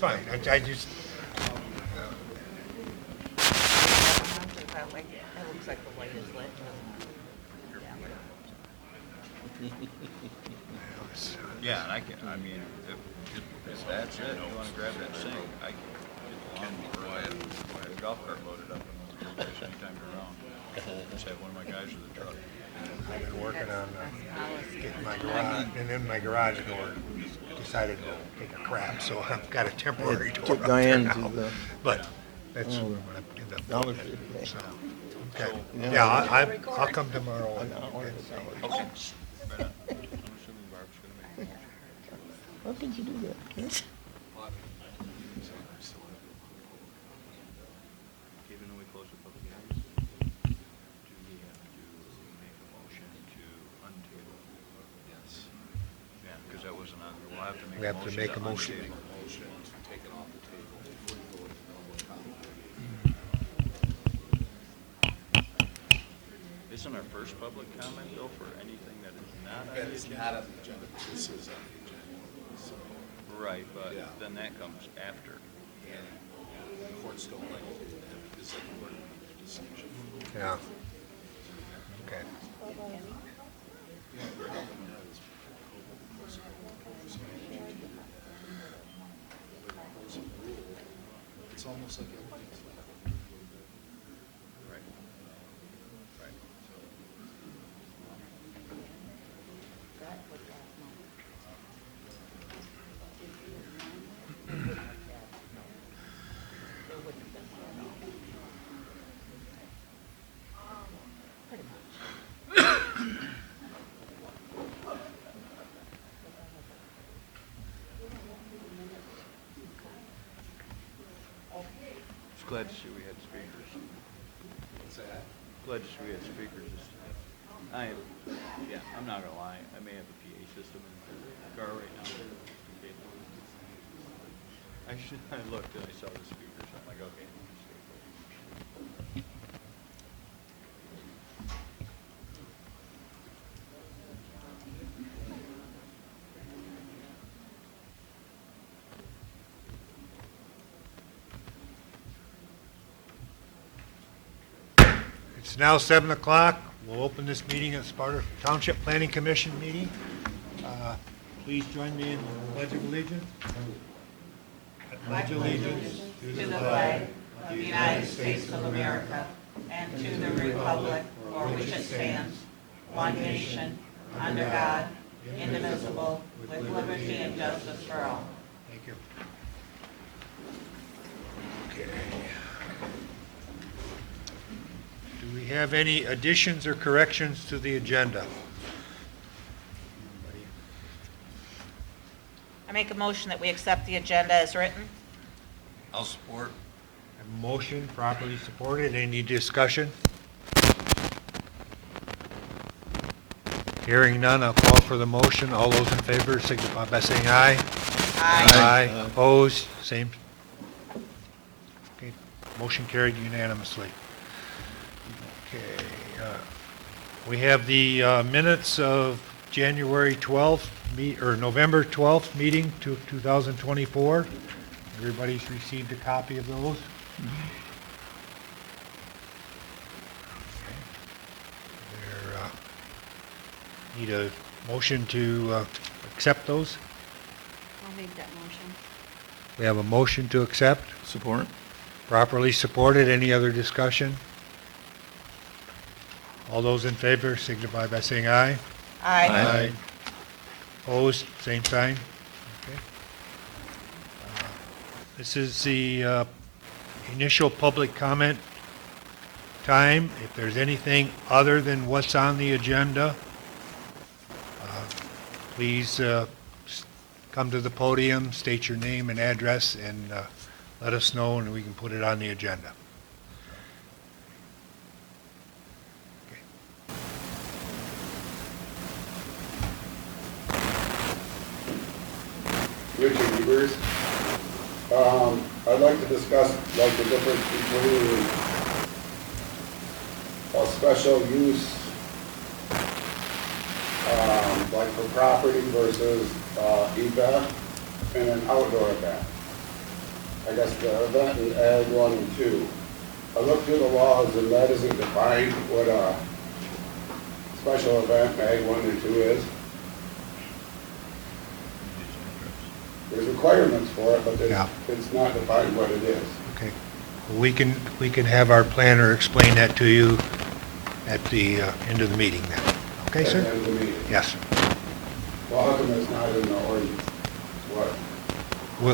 that's fine. I just, That looks like the light is lit. Yeah, and I mean, if that's it, you wanna grab that sink, I can get the lawnmower and the golf cart loaded up and we'll fish anytime you're around. Just have one of my guys with the truck. I've been working on getting my garage, and then my garage door decided to take a crap, so I've got a temporary door Took up there Diane now. to the But that's what I end up Dollar doing. Tree today. So, okay. Yeah. Yeah, I'll come tomorrow. An hour to the Dollar Tree. Okay. Right on. I'm assuming Barb's gonna make a motion. How could you do that? Even though we closed the public hearing, do we have to make a motion to untable? Yes. Yeah, because that wasn't on, we'll have to make We a have to motion make to a motion. untable. Take it off the table before you go to public comment. Isn't our first public comment though for anything that is not on the And it's agenda? not on the agenda, but this is on the agenda, so, Right, but Yeah. then that comes after. and the courts don't like to do that because then the court makes a decision. Yeah. Okay. It's almost like everything's Right. Right. Just glad to see we had speakers. What's that? Glad to see we had speakers this time. I'm not gonna lie, I may have a PA system in the car right now. I looked and I saw the speakers, I'm like, okay. It's now 7 o'clock. We'll open this meeting at Sparta Township Planning Commission meeting. Please join me in the Pledge of Allegiance. I pledge allegiance To the flag of the United States of America and to the republic for which it stands, one nation, under God, indivisible, with liberty and justice for all. Thank you. Okay. Do we have any additions or corrections to the agenda? I make a motion that we accept the agenda as written. I'll support. A motion properly supported. Any discussion? Hearing none, I'll call for the motion. All those in favor signify by saying aye. Aye. Opposed? Same. Okay. Motion carried unanimously. Okay. We have the minutes of January 12th, or November 12th meeting to 2024. Everybody's received a copy of those? Need a motion to accept those? I'll make that motion. We have a motion to accept, Support? properly supported. Any other discussion? All those in favor signify by saying aye. Aye. Opposed, same sign. Okay. This is the initial public comment time. If there's anything other than what's on the agenda, please come to the podium, state your name and address, and let us know, and we can put it on the agenda. Richard Evers. I'd like to discuss like the difference between a special use, like for property versus event and an outdoor event. I guess, the event in Ag 1 and 2. I looked through the laws and that isn't defined what a special event in Ag 1 and 2 is. There's requirements for it, but Yeah. it's not defined what it is. Okay. We can have our planner explain that to you at the end of the meeting then. Okay, At the sir? end of the meeting. Yes. Well, how come it's not in the ordinance? What?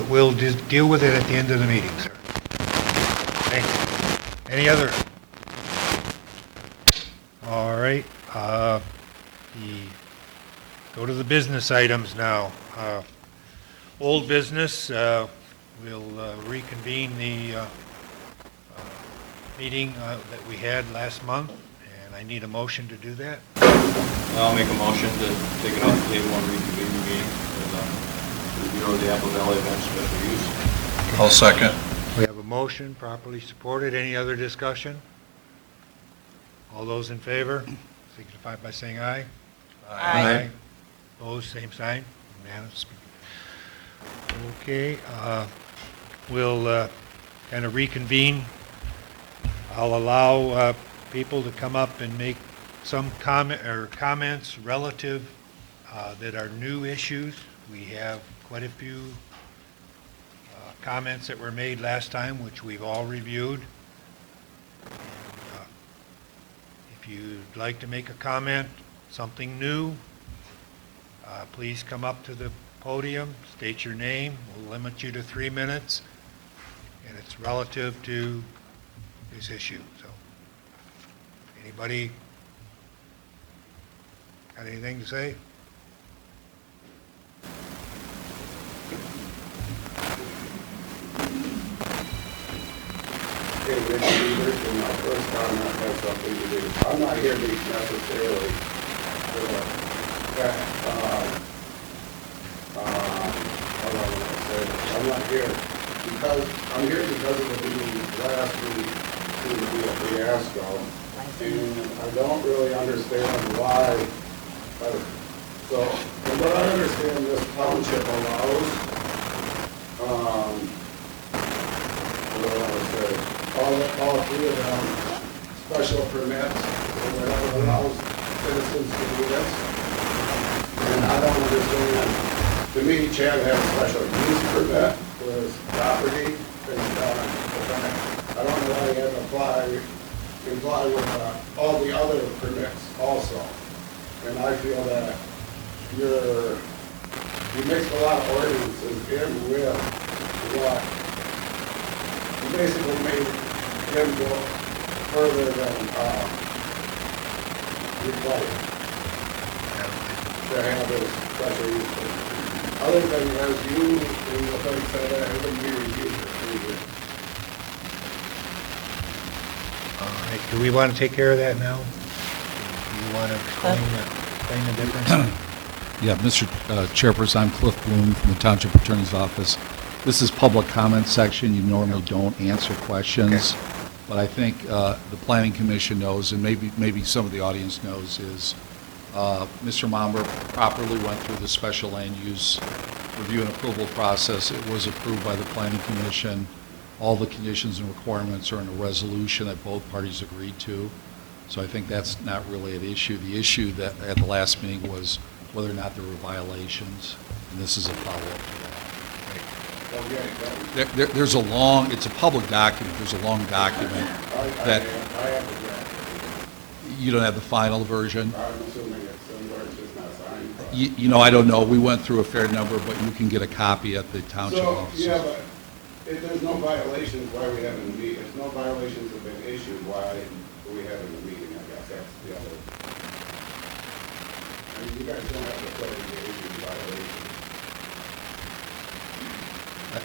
We'll just deal with it at the end of the meeting, sir. Thank you. Any other? All right, go to the business items now. Old business, we'll reconvene the meeting that we had last month, and I need a motion to do that. I'll make a motion to take it off the table and reconvene the meeting with review of the Apple Valley event special use. I'll second. We have a motion properly supported. Any other discussion? All those in favor, signify by saying aye. Aye. Opposed, same sign. Unanimous. Okay, we'll kind of reconvene. I'll allow people to come up and make some comments relative that are new issues. We have quite a few comments that were made last time, which we've all reviewed. And, if you'd like to make a comment, something new, please come up to the podium, state your name. We'll limit you to 3 minutes, and it's relative to this issue. So, anybody got anything to say? Okay, Rich Beaver, and my first comment has something to do. I'm not here necessarily for the, how do I want to say this? I'm not here because, I'm here because of the meeting last week to be a fiasco. And I don't really understand why, so, from what I understand, this township allows, what do I want to say? All three of them special permits, or whatever allows citizens to do this. And I don't understand, to me, Chad had a special use permit for his property, and, I don't know why he had to comply with, all the other permits also. And I feel that you mixed a lot of ordinances in with what you basically made him go further than required to have his special use permit. Other than as you, in the thing said, that it wouldn't be reviewed for 3 years. All right, do we want to take care of that now? Do you want to explain the difference? Yeah, Mr. Chairperson, I'm Cliff Bloom from the Township Attorney's Office. This is public comment section. You normally don't answer questions. Okay. But I think the Planning Commission knows, and maybe some of the audience knows, is Mr. Momber properly went through the special land use review and approval process. It was approved by the Planning Commission. All the conditions and requirements are in a resolution that both parties agreed to. So I think that's not really an issue. The issue that at the last meeting was whether or not there were violations, and this is a follow-up to that. There's a long, it's a public document, there's a long document that, I have the draft. you don't have the final version? I'm assuming it's somewhere, it's just not signed. But- You know, I don't know, we went through a fair number, but you can get a copy at the township So, office. yeah, but if there's no violations, why are we having the meeting? If no violations have been issued, why are we having the meeting? I guess that's the other. I mean, you guys don't have the authority to issue violations.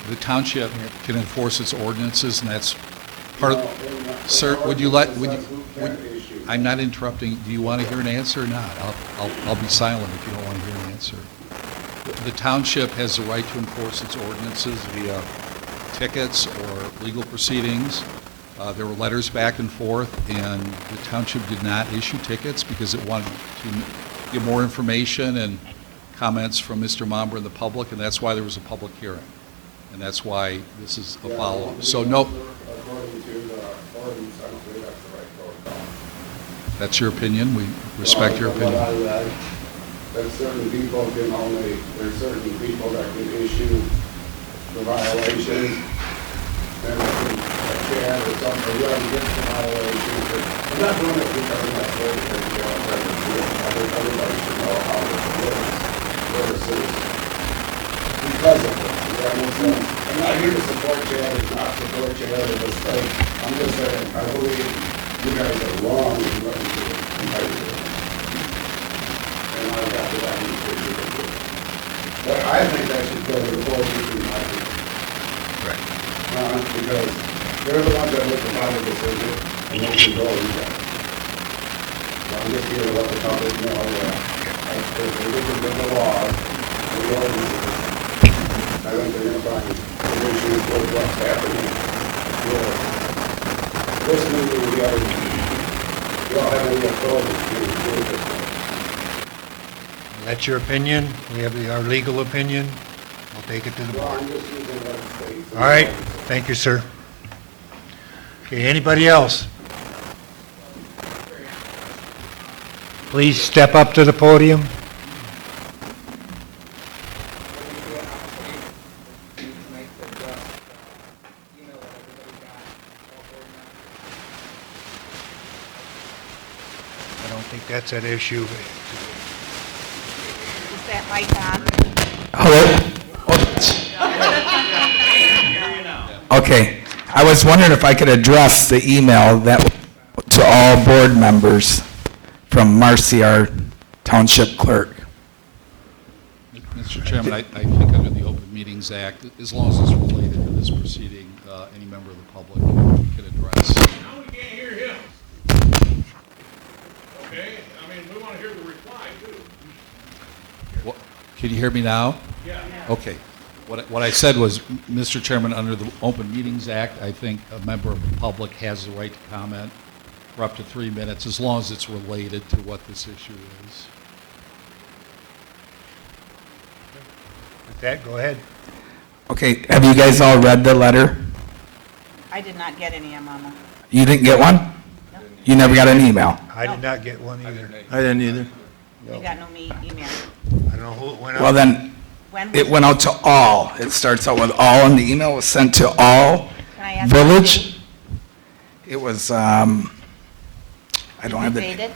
The township can enforce its ordinances, and that's part No, of, they're not- sir, the would you like, ordinance says who can issue. I'm not interrupting, do you want to hear an answer or not? I'll be silent if you don't want to hear an answer. The township has the right to enforce its ordinances via tickets or legal proceedings. There were letters back and forth, and the township did not issue tickets because it wanted to get more information and comments from Mr. Momber and the public, and that's why there was a public hearing. and that's why this is a follow-up. So no, According to the ordinance, I don't believe that's the right protocol. that's your opinion, we respect your From what I opinion. read, that certain people can only, there's certain people that can issue the violations, and a CAD or something, whoever gets the violation, but I'm not doing it because I'm not doing it, you know, I'm trying to do it. Everybody should know how this works, versus because of this, does that make sense? I'm not here to support Chad, or not support Chad, or this thing, I'm just saying, I believe you guys are wrong in what you do, I do. And I got to that, but I think that should go to the board, I think. Right. Because they're the ones that make the final decision, and what can go with that. So I'm just here to let the public know that if they look at the law, the ordinances, I think they're gonna find the issues with what's happening. This meeting and the other meeting, you don't have any authority to do this. That's your opinion. We have our legal opinion. We'll take it to the Well, board. I'm just using what it states. All right, thank you, sir. Okay, anybody else? Please step up to the podium. I don't think that's an issue. Is that mic on? Hello? Okay, I was wondering if I could address the email that, to all board members from Marcy, our township clerk. Mr. Chairman, I think under the Open Meetings Act, as long as it's related to this proceeding, any member of the public can address. Now we can't hear him. Okay, I mean, we want to hear the reply too. Can you hear me now? Yeah. Okay. What I said was, Mr. Chairman, under the Open Meetings Act, I think a member of the public has the right to comment for up to 3 minutes, as long as it's related to what this issue is. With that, go ahead. Okay, have you guys all read the letter? I did not get any, Mama. You didn't get one? No. You never got an email? I did not get one either. I didn't either. You got no email. I don't know who it went out. Well, then, When it was, went out to all. It starts out with all, and the email was sent to all can I ask? village. It was, I don't have the. Dated?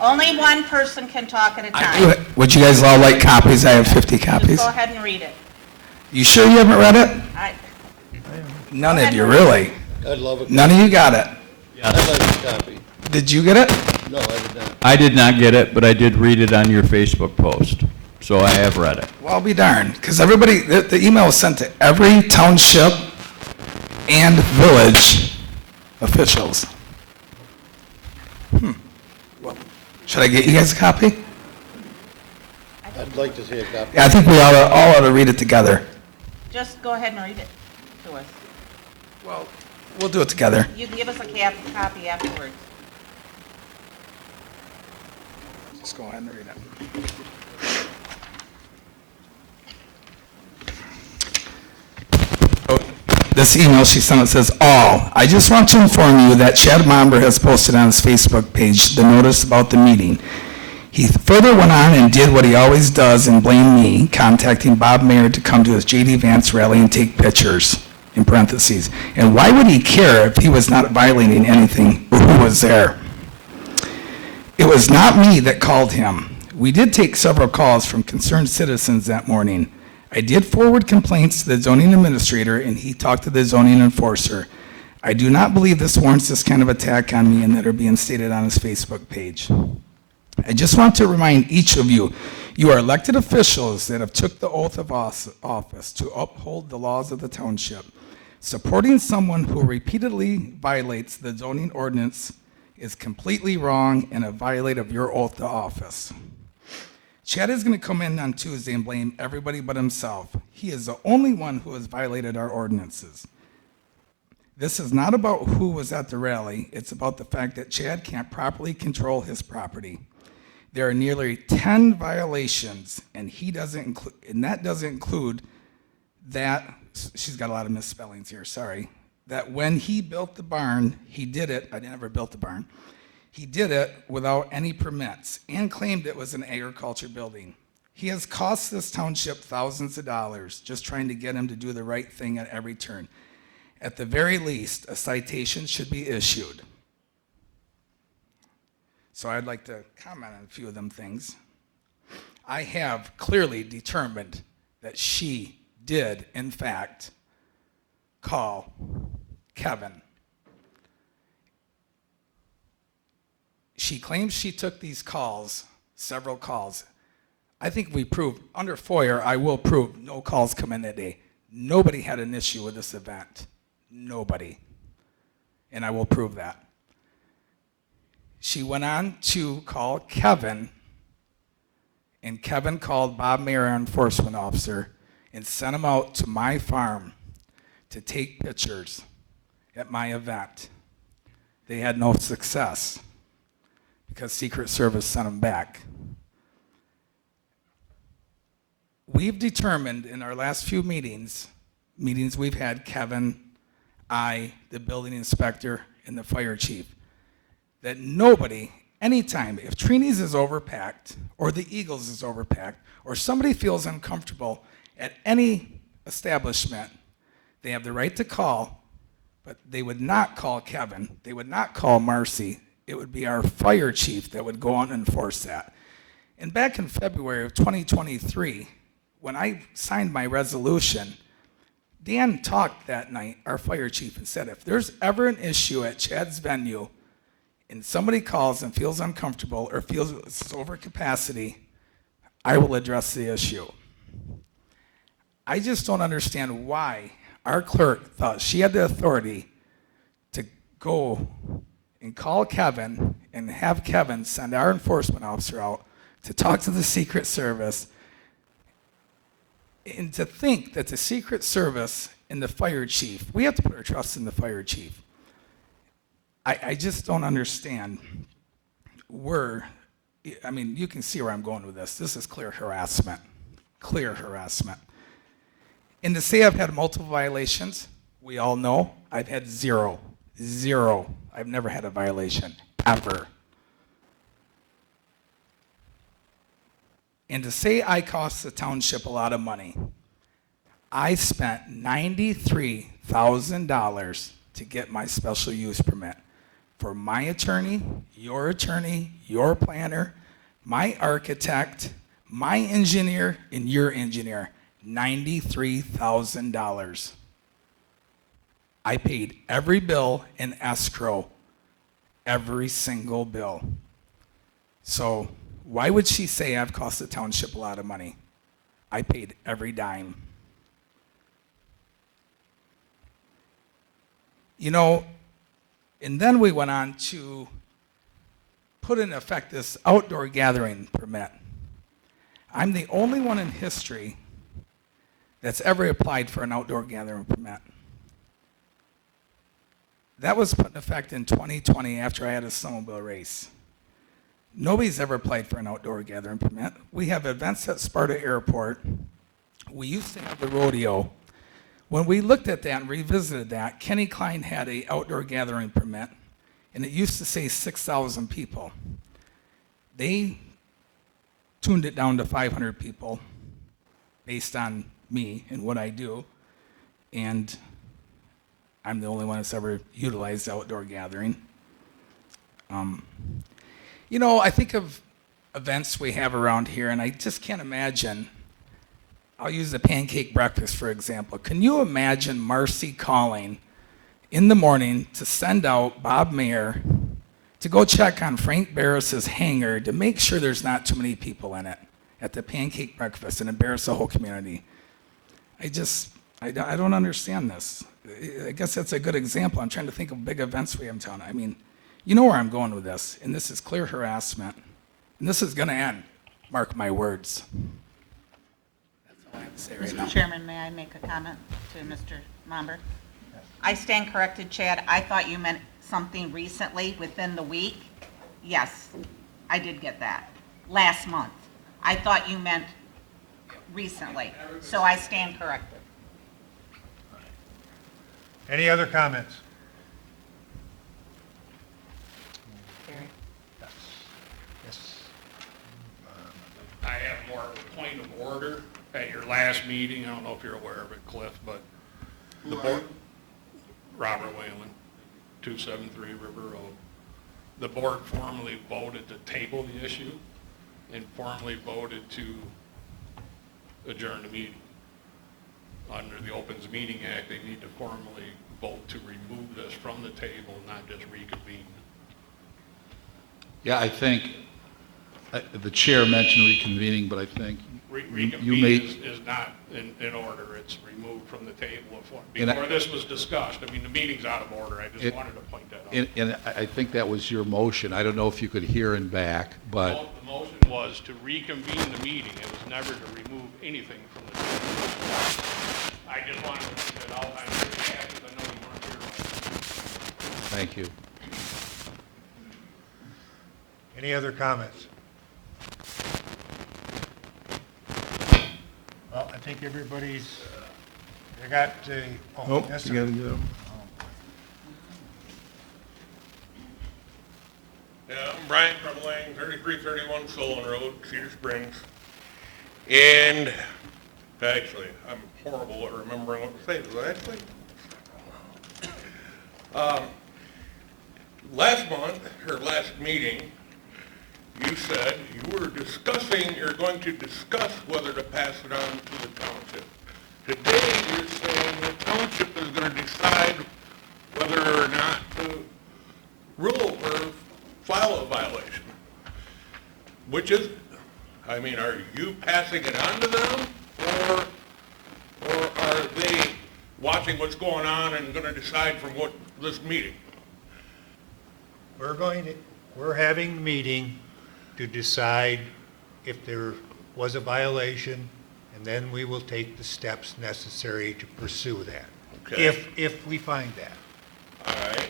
Only one person can talk at a time. Would you guys all like copies? I have 50 Just copies. go ahead and read it. You sure you haven't read it? I, None of you, really. I'd love a, None of you got it. I'd like a copy. Did you get it? No, I did not. I did not get it, but I did read it on your Facebook post, so I have read it. Well, I'll be darned, because everybody, the email was sent to every township and village officials. Well, should I get you guys a copy? I'd like to see a copy. Yeah, I think we all ought to read it together. just go ahead and read it to us. Well, we'll do it together. You can give us a copy afterwards. Just go ahead and read it. Oh, this email she sent, it says, all. I just want to inform you that Chad Momber has posted on his Facebook page the notice about the meeting. He further went on and did what he always does and blamed me, contacting Bob Mayer to come to his J.D. Vance rally and take pictures, in parentheses. And why would he care if he was not violating anything or who was there? It was not me that called him. We did take several calls from concerned citizens that morning. I did forward complaints to the zoning administrator, and he talked to the zoning enforcer. I do not believe this warrants this kind of attack on me and that are being stated on his Facebook page. I just want to remind each of you, you are elected officials that have took the oath of office to uphold the laws of the township. Supporting someone who repeatedly violates the zoning ordinance is completely wrong and a violation of your oath to office. Chad is going to come in on Tuesday and blame everybody but himself. He is the only one who has violated our ordinances. This is not about who was at the rally. It's about the fact that Chad can't properly control his property. There are nearly 10 violations, and that doesn't include that, she's got a lot of misspellings here, sorry, that when he built the barn, he did it, I never built the barn, he did it without any permits and claimed it was an agriculture building. He has cost this township thousands of dollars just trying to get him to do the right thing at every turn. At the very least, a citation should be issued. So I'd like to comment on a few of them things. I have clearly determined that she did, in fact, call Kevin. She claims she took these calls, several calls. I think we proved, under FOIA, I will prove no calls come in that day. Nobody had an issue with this event. Nobody. And I will prove that. She went on to call Kevin, and Kevin called Bob Mayer, our enforcement officer, and sent him out to my farm to take pictures at my event. They had no success because Secret Service sent them back. We've determined in our last few meetings we've had, Kevin, I, the building inspector, and the fire chief, that nobody, anytime, if Trini's is overpacked, or the Eagles is overpacked, or somebody feels uncomfortable at any establishment, they have the right to call, but they would not call Kevin, they would not call Marcy, it would be our fire chief that would go on and enforce that. And back in February of 2023, when I signed my resolution, Dan talked that night, our fire chief, and said, if there's ever an issue at Chad's venue and somebody calls and feels uncomfortable or feels it's over capacity, I will address the issue. I just don't understand why our clerk thought she had the authority to go and call Kevin and have Kevin send our enforcement officer out to talk to the Secret Service, and to think that the Secret Service and the fire chief, we have to put our trust in the fire chief. I just don't understand I mean, you can see where I'm going with this. This is clear harassment. Clear harassment. And to say I've had multiple violations, we all know I've had zero. Zero. I've never had a violation, ever. And to say I cost the township a lot of money, I spent $93,000 to get my special use permit for my attorney, your planner, my architect, my engineer, and your engineer. $93,000. I paid every bill in escrow, every single bill. So why would she say I've cost the township a lot of money? I paid every dime. You know, and then we went on to put in effect this outdoor gathering permit. I'm the only one in history that's ever applied for an outdoor gathering permit. That was put in effect in 2020 after I had a snowmobile race. Nobody's ever applied for an outdoor gathering permit. We have events at Sparta Airport. We used to have the rodeo. When we looked at that and revisited that, Kenny Klein had an outdoor gathering permit, and it used to say 6,000 people. They tuned it down to 500 people based on me and what I do, and I'm the only one that's ever utilized outdoor gathering. You know, I think of events we have around here, and I just can't imagine. I'll use the pancake breakfast, for example. Can you imagine Marcy calling in the morning to send out Bob Mayer to go check on Frank Barris's hangar to make sure there's not too many people in it at the pancake breakfast and embarrass the whole community? I don't understand this. I guess that's a good example. I'm trying to think of big events we have in town. I mean, you know where I'm going with this, and this is clear harassment, and this is going to end. Mark my words. That's all I have to say right now. Mr. Chairman, may I make a comment to Mr. Momber? I stand corrected, Chad. I thought you meant something recently, within the week. Yes, I did get that. last month. I thought you meant recently, so I stand corrected. Any other comments? Yes. Yes. I have more of a point of order. At your last meeting, I don't know if you're aware of it, Cliff, but the board, Robert Whalen, 273 River Road. The board formally voted to table the issue and formally voted to adjourn the meeting. Under the Opens Meeting Act, they need to formally vote to remove this from the table, not just reconvene. Yeah, I think, the chair mentioned reconvening, but I think you Reconvene made, is not in order. It's removed from the table And I- before this was discussed. I mean, the meeting's out of order. I just wanted to point that out. and I think that was your motion. I don't know if you could hear and back, but, The motion was to reconvene the meeting. It was never to remove anything from the table. I just wanted to point that out. I'm really happy because I know you weren't here last night. thank you. Any other comments? Well, I think everybody's, they got the, oh, yes, sir. go. Yeah, I'm Brian Krumlang, 3331 Solon Road, Cedar Springs. And actually, I'm horrible at remembering what to say. Actually, last month, or last meeting, you said you were discussing, you're going to discuss whether to pass it on to the township. Today, you're saying the township is going to decide whether or not to rule or file a violation. Which is, I mean, are you passing it on to them, or are they watching what's going on and going to decide from what this meeting? We're having a meeting to decide if there was a violation, and then we will take the steps necessary to pursue that. Okay. If we find that. All right.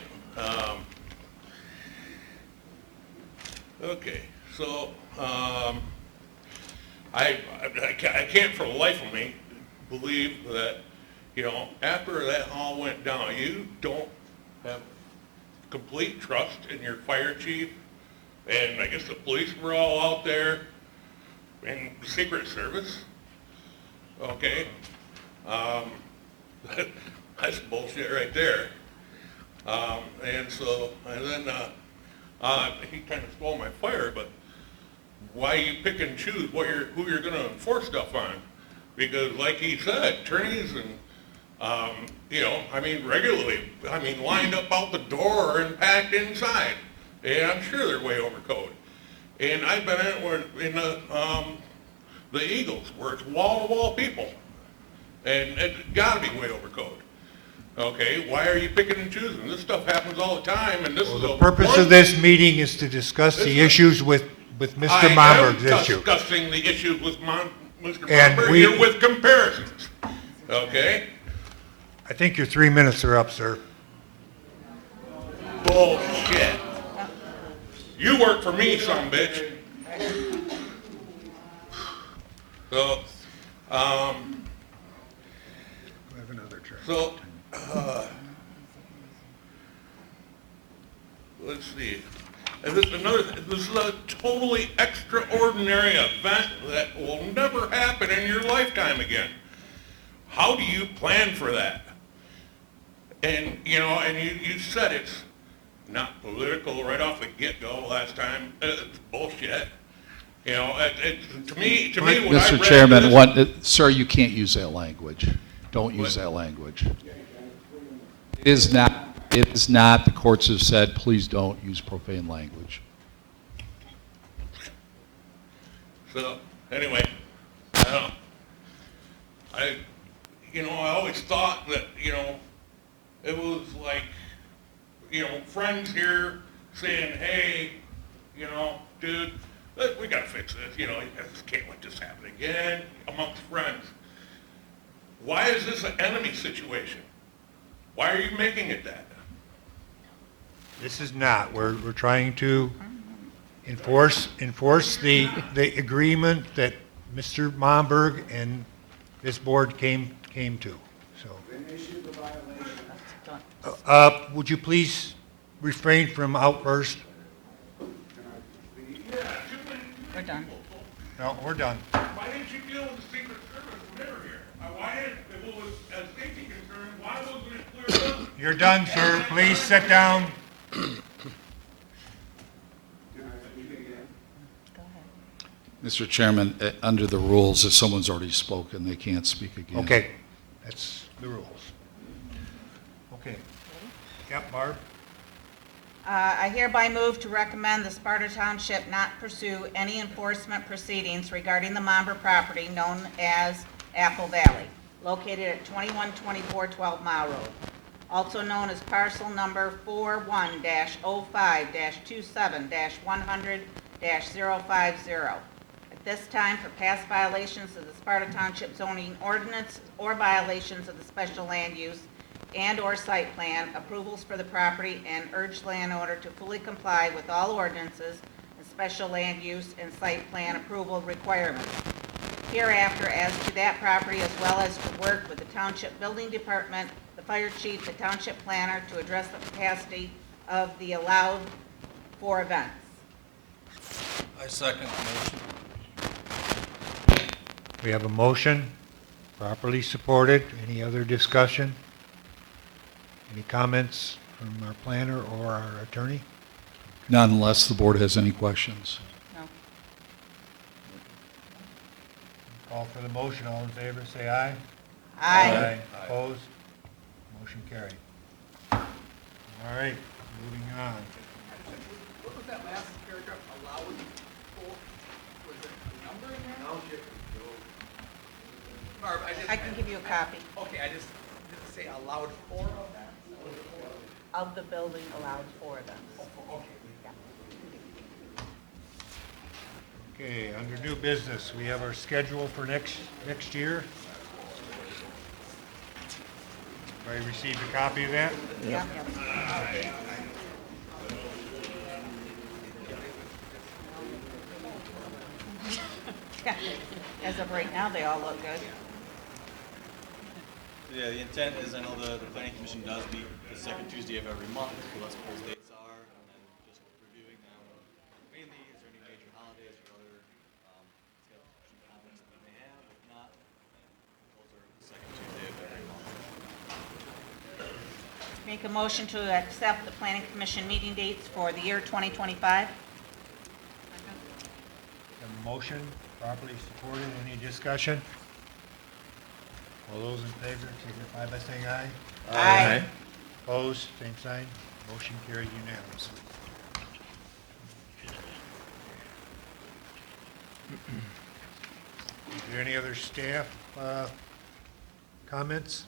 Okay, so, I can't for the life of me believe that, you know, after that all went down, you don't have complete trust in your fire chief, and I guess the police were all out there, and the Secret Service, okay? That's bullshit right there. And then, he kind of stole my fire, but why you pick and choose who you're gonna enforce stuff on? Because like he said, attorneys and, you know, I mean, regularly, I mean, lined up out the door and packed inside. And I'm sure they're way over code. And I've been in the Eagles, where it's wall-to-wall people. And it's gotta be way over code. Okay, why are you picking and choosing? This stuff happens all the time, and this Well, is the a purpose of this meeting is to discuss the issues with Mr. Momberg's issue. I am discussing the issues with Mr. And Momberg we- here with comparisons, okay? I think your 3 minutes are up, sir. Bullshit. You work for me, son bitch. So, I have another turn. So, let's see. And this is a totally extraordinary event that will never happen in your lifetime again. How do you plan for that? And, you know, and you said it's not political right off the get-go last time. It's bullshit. You know, to me, when I read Mr. Chairman, this, sir, you can't use that language. Don't use that language. It is not, the courts have said, please don't use profane language. So, anyway, I always thought that, you know, it was like, you know, friends here saying, hey, you know, dude, we gotta fix this, you know, I just can't let this happen again amongst friends. Why is this an enemy situation? Why are you making it that? This is not. We're trying to enforce the agreement that Mr. Momberg and this board came to, so. They issued the violation. Would you please refrain from outburst? We're done. No, we're done. Why didn't you deal with the Secret Service when they were here? Why didn't, if it was a safety concern, why wasn't it cleared up? You're done, sir. Please sit down. Mr. Chairman, under the rules, if someone's already spoken, they can't speak again. Okay, that's the rules. Okay. Yep, Barb? I hereby move to recommend the Sparta Township not pursue any enforcement proceedings regarding the Momber property known as Apple Valley, located at 2124 12 Mile Road, also known as parcel number 41-05-27-100-050. At this time, for past violations of the Sparta Township zoning ordinance or violations of the special land use and/or site plan, approvals for the property, and urge landowner to fully comply with all ordinances and special land use and site plan approval requirements. Hereafter, as to that property, as well as to work with the Township Building Department, the Fire Chief, the Township Planner, to address the capacity of the allowed for events. I second the motion. We have a motion, properly supported. Any other discussion? Any comments from our planner or our attorney? Not unless the board has any questions. No. Call for the motion. All in favor, say aye. Aye. Opposed? Motion carried. All right, moving on. What was that last paragraph, allowed for, was it a number in there? Barb, I can give you a copy okay, I just, did it say allowed for of that? of the building allowed for events. Okay, under new business, we have our schedule for next year. Everybody received a copy of that? Yeah. As of right now, they all look good. Yeah, the intent is, I know the planning commission does meet the second Tuesday of every month, so let's those dates are, and then just reviewing them. Mainly, is there any major holidays or other, schedule conflicts that we may have? If not, then those are the second Tuesday of every month. Make a motion to accept the planning commission meeting dates for the year 2025. Have a motion, properly supported. Any discussion? All those in favor, signify by saying aye. Aye. Opposed, same sign. Motion carried unanimously. Is there any other staff comments?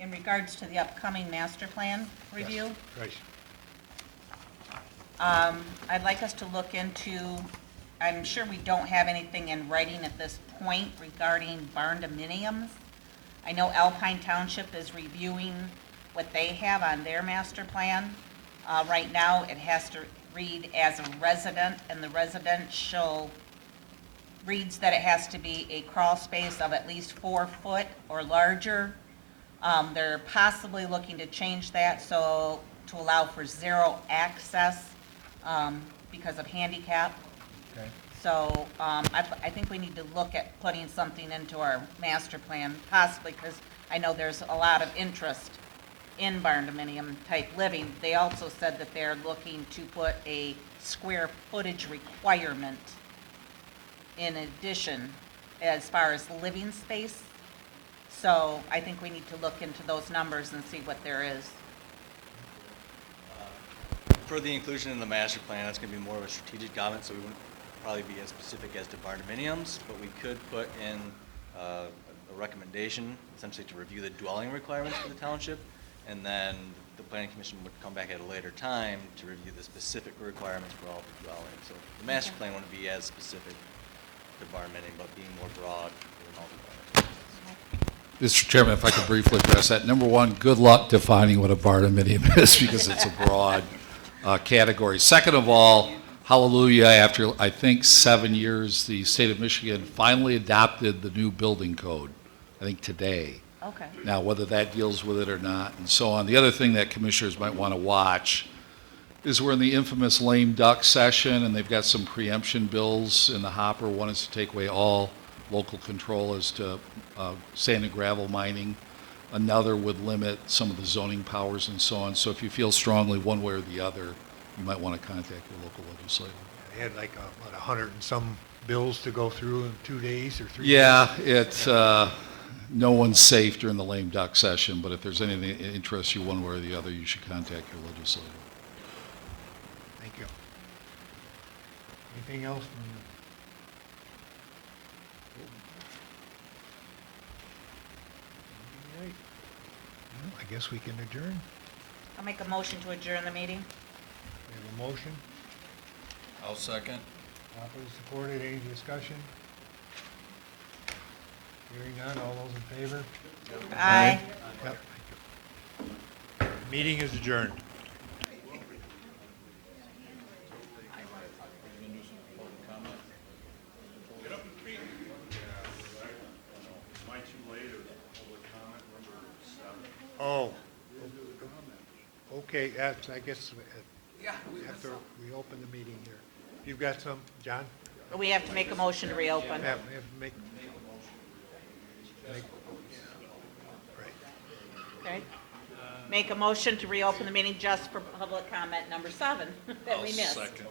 In regards to the upcoming master plan review, Right. I'd like us to look into, I'm sure we don't have anything in writing at this point regarding barn dominiums. I know Alpine Township is reviewing what they have on their master plan. Right now, it has to read as a resident, and the residential reads that it has to be a crawl space of at least 4 foot or larger. They're possibly looking to change that so to allow for zero access because of handicap. Okay. So I think we need to look at putting something into our master plan, possibly because I know there's a lot of interest in barn dominium type living. They also said that they're looking to put a square footage requirement in addition as far as living space. So I think we need to look into those numbers and see what there is. For the inclusion in the master plan, that's gonna be more of a strategic comment, so we wouldn't probably be as specific as to barn dominiums, but we could put in a recommendation, essentially to review the dwelling requirements for the township, and then the planning commission would come back at a later time to review the specific requirements for all the dwellings. So the master plan wouldn't be as specific to barn dominium, but being more broad for all the dwellings. Mr. Chairman, if I could briefly address that. Number one, good luck defining what a barndominium is because it's a broad category. Second of all, hallelujah, after I think 7 years, the state of Michigan finally adopted the new building code, I think today. Okay. Now, whether that deals with it or not, and so on. The other thing that commissioners might want to watch is we're in the infamous lame duck session, and they've got some preemption bills in the hopper. One is to take away all local control as to sand and gravel mining. Another would limit some of the zoning powers and so on. So if you feel strongly one way or the other, you might want to contact your local legislator. They had like what, 100 and some bills to go through in 2 days or 3 days? Yeah, it's, no one's safe during the lame duck session, but if there's anything that interests you one way or the other, you should contact your legislator. Thank you. Anything else? All right. Well, I guess we can adjourn. I'll make a motion to adjourn the meeting. We have a motion, I'll second. properly supported. Any discussion? Hearing none, all those in favor? Aye. Yep. Thank you. Meeting is adjourned. Oh. Okay, that's, I guess, after we open the meeting here. You've got some, John? We have to make a motion to reopen. We have to make. Right. Okay. Make a motion to reopen the meeting just for public comment number 7 that we missed. Second.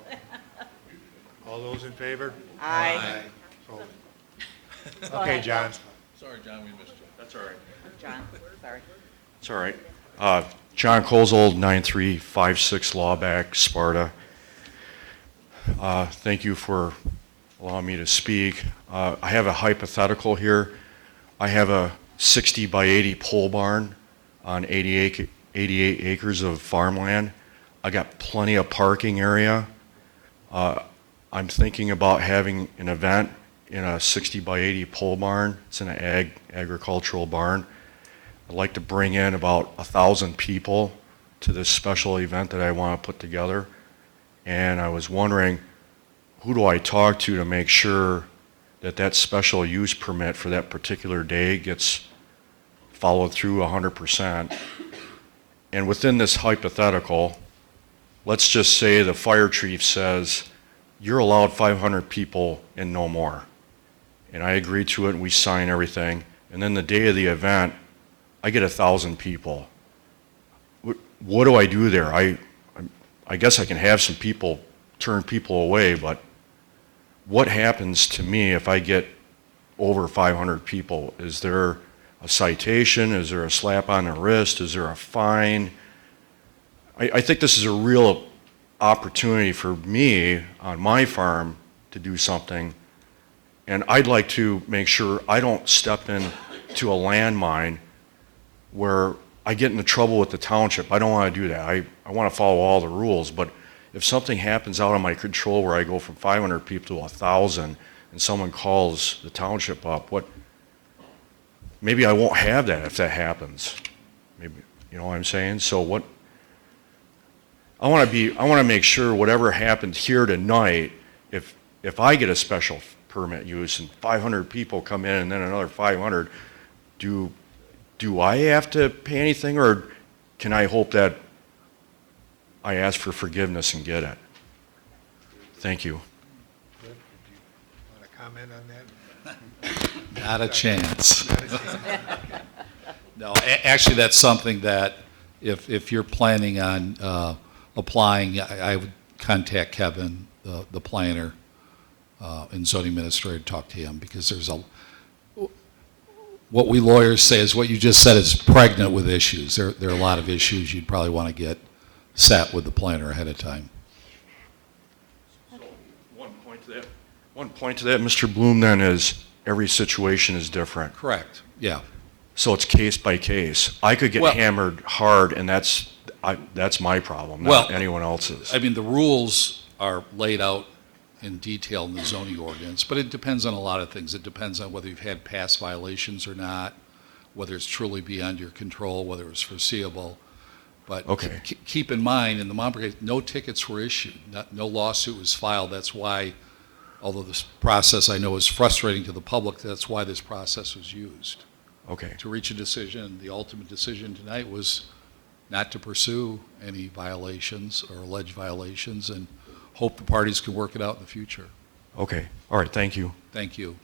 All those in favor? Aye. So- Go Okay, ahead, John. Sorry, John, we missed you. That's all right. John, sorry. It's all right. John Kozold, 9356 Lawback, Sparta. Thank you for allowing me to speak. I have a hypothetical here. I have a 60 by 80 pole barn on 88 acres of farmland. I got plenty of parking area. I'm thinking about having an event in a 60 by 80 pole barn. It's in an agricultural barn. I'd like to bring in about 1,000 people to this special event that I want to put together. And I was wondering, who do I talk to make sure that that special use permit for that particular day gets followed through 100%? And within this hypothetical, let's just say the fire chief says, you're allowed 500 people and no more. And I agree to it and we sign everything. And then the day of the event, I get 1,000 people. What do I do there? I guess I can have some people turn people away, but what happens to me if I get over 500 people? Is there a citation? Is there a slap on the wrist? Is there a fine? I think this is a real opportunity for me on my farm to do something, and I'd like to make sure I don't step into a landmine where I get into trouble with the township. I don't want to do that. I want to follow all the rules, but if something happens out of my control where I go from 500 people to 1,000 and someone calls the township up, maybe I won't have that if that happens. Maybe, you know what I'm saying? So what, I want to make sure whatever happens here tonight, if I get a special permit use and 500 people come in and then another 500, do I have to pay anything, or can I hope that I ask for forgiveness and get it? Thank you. Good. Want to comment on that? Not a chance. No, actually, that's something that if you're planning on applying, I would contact Kevin, the planner, and zoning administrator, talk to him, because there's what we lawyers say is what you just said is pregnant with issues. There are a lot of issues you'd probably want to get set with the planner ahead of time. One point to that, Mr. Bloom, then, is every situation is different. Correct, yeah. So it's case by case. I could get hammered hard, and that's my problem, not anyone else's. I mean, the rules are laid out in detail in the zoning ordinance, but it depends on a lot of things. It depends on whether you've had past violations or not, whether it's truly beyond your control, whether it was foreseeable. But Okay. keep in mind, in the Momber case, no tickets were issued, no lawsuit was filed. That's why, although this process I know is frustrating to the public, that's why this process was used. Okay. To reach a decision. The ultimate decision tonight was not to pursue any violations or alleged violations, and hope the parties can work it out in the future. Okay. All right, thank you. Thank you.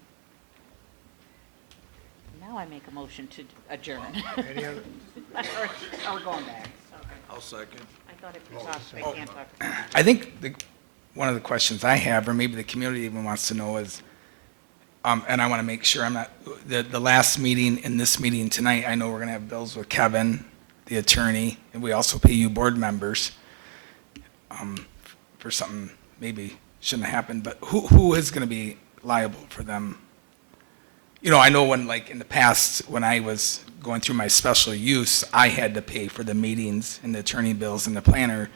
Now I make a motion to adjourn. Any other? Or we're going back. I'll second. I thought it was off, so I can't talk. I think one of the questions I have, or maybe the community even wants to know is, and I want to make sure I'm not, the last meeting and this meeting tonight, I know we're going to have bills with Kevin, the attorney, and we also pay you board members for something maybe shouldn't have happened, but who is going to be liable for them? You know, I know when, like, in the past, when I was going through my special use, I had to pay for the meetings and the attorney bills and the planner,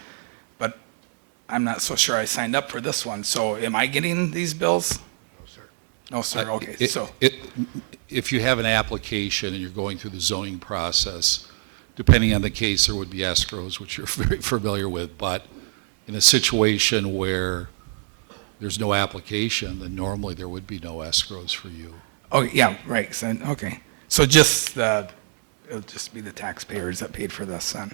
but I'm not so sure I signed up for this one. So am I getting these bills? No, sir. No, sir, okay, so, If you have an application and you're going through the zoning process, depending on the case, there would be escrows, which you're very familiar with, but in a situation where there's no application, then normally there would be no escrows for you. oh, yeah, right, so, okay. So just it'll just be the taxpayers that paid for this then?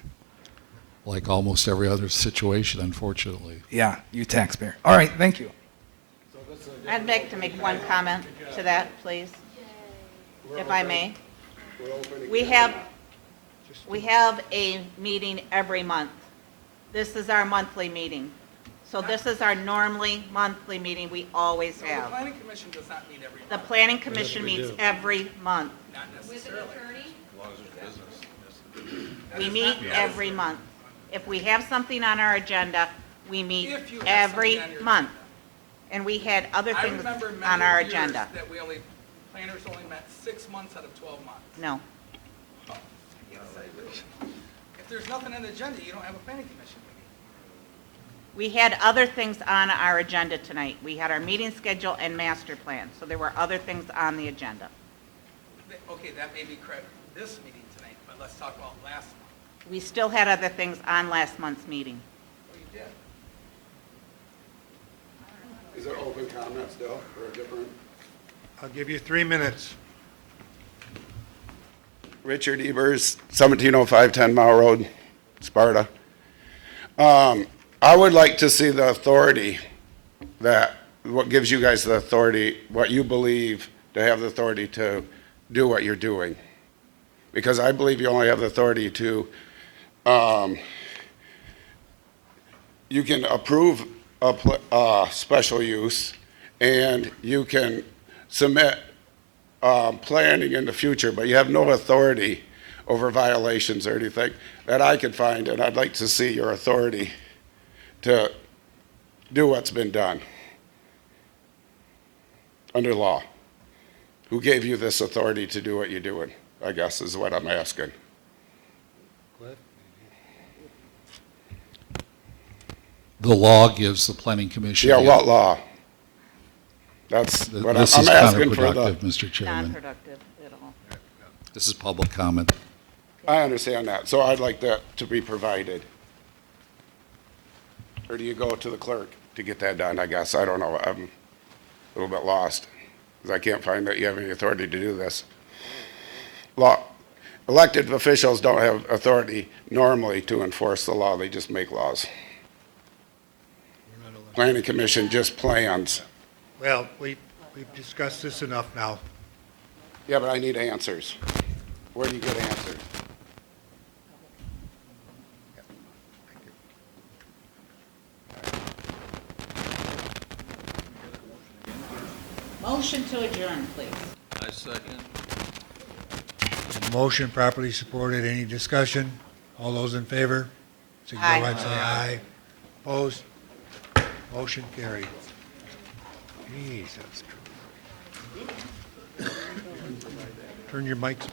Like almost every other situation, unfortunately. Yeah, you taxpayer. All right, thank you. I'd like to make one comment to that, please, if I may. We have a meeting every month. This is our monthly meeting. So this is our normally monthly meeting we always have. The planning commission does not meet every month. The planning commission meets every month. Not necessarily. We meet every month. If we have something on our agenda, we meet If you have every something on your month. And we had other I things remember on our many years agenda. that planners only met 6 months out of 12 months. No. Yes, I do. If there's nothing on the agenda, you don't have a planning commission meeting. We had other things on our agenda tonight. We had our meeting schedule and master plan, so there were other things on the agenda. Okay, that may be correct this meeting tonight, but let's talk about last month. We still had other things on last month's meeting. Oh, you did? Is there open comment still, or a different? I'll give you 3 minutes. Richard Ebers, 1705 10 Mile Road, Sparta. I would like to see the authority what gives you guys the authority, what you believe to have the authority to do what you're doing. Because I believe you only have the authority to, you can approve a special use, and you can submit planning in the future, but you have no authority over violations or anything that I could find, and I'd like to see your authority to do what's been done under law. Who gave you this authority to do what you're doing, I guess is what I'm asking. Cliff? The law gives the planning commission. Yeah, what law? That's what This I'm is asking for counterproductive, the, Mr. Chairman. Non-productive at all. This is public comment. I understand that, so I'd like that to be provided. Or do you go to the clerk to get that done, I guess? I don't know, I'm a little bit lost, because I can't find that you have any authority to do this. Elected officials don't have authority normally to enforce the law, they just make laws. Planning commission just plans. Well, we've discussed this enough now. Yeah, but I need answers. Where do you get answers? Motion to adjourn, please. I second. Motion properly supported. Any discussion? All those in favor? Signify by saying aye. Opposed? Motion carried. Jesus. Turn your mics.